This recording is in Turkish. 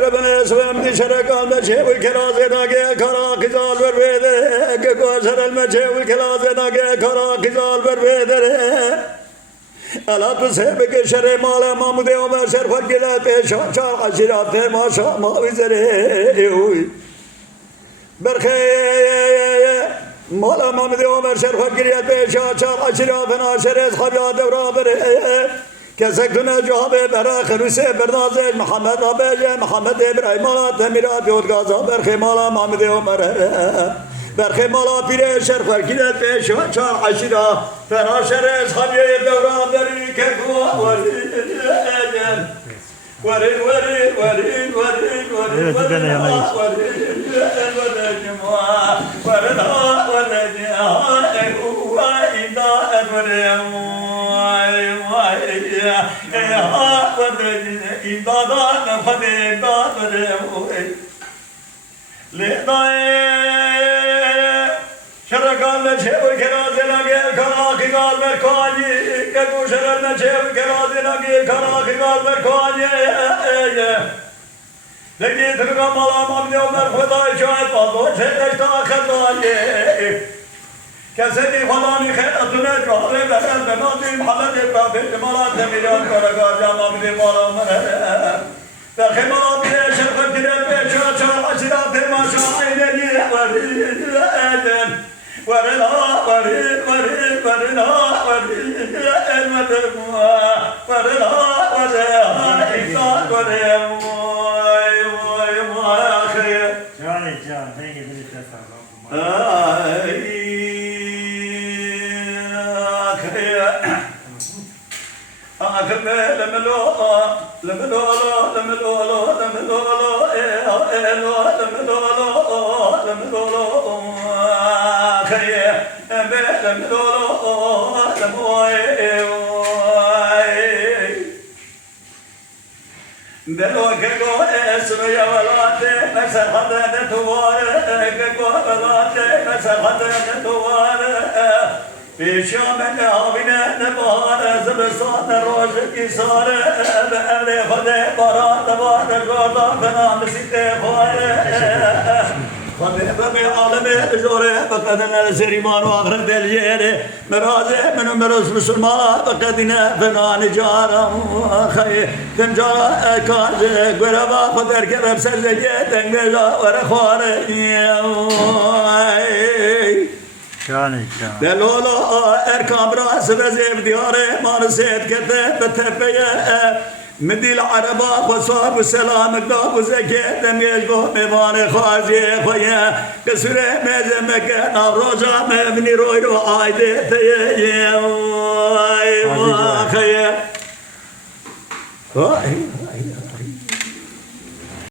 Erabene svem dişere kalme çevül kelazena ge kara kizal vervedere ge koşar elme çevül kelazena ge kara kizal vervedere Alatı sebeke şere mala mamude ömer şerfat gelate şaşar aşirate maşa mavizere Berke mala mamude ömer şerfat gelate şaşar aşirate naşere sabya devravere Kesektüne cahabe berak rüse berdazej Muhammed abece Muhammed İbrahim ala temirat yod gaza berke mala mamude ömer Berke mala pire şerfer kilete şaçar aşira fena şerez habiye devran beri kekva verin verin verin verin verin Şerakan çevir kerazena gel kana kıgal merkani Keku şerakan çevir kerazena gel kana kıgal merkani Leki tırgam alam abdi ömer fedai şahit baldo çeteşta khedai Kesedi falani kheyatüne cahre veren benadi Muhammed İbrahim malat demirat karagar cam abdi malam Belki malam bile şerfet girer ve çağçağ açıra temaşa eyleni verin Verin ha verin verin verin ha verin elmedim verin ha verin ha imdat verin vay vay vay akıya Johnny, John, thank you for the testimony. Akıme lemelo lemelo lemelo lemelo lemelo lemelo Kaya lemelo Delo keko esme yavalate mesahade ne tuvare keko yavalate mesahade ne tuvare Pişamene avine ne bahane zıbırsane roje kisare Evle fade barate vade gorda fena misikte fare Fade be aleme jore bakadene seriman ve ahret deljere Meraze menü meros musulmana bakadine fena nicaram Khaye temcara kaze göreva fader kebep selleye dengeja ve rekhare Johnny, John. Delolo erkam ras ve zevdiyare marset kete betepeye Midil araba fasab selam da zeke demiyego mevane khazi khoye kesure mezemeke navroza mevni royro ayde teye ay khaye ay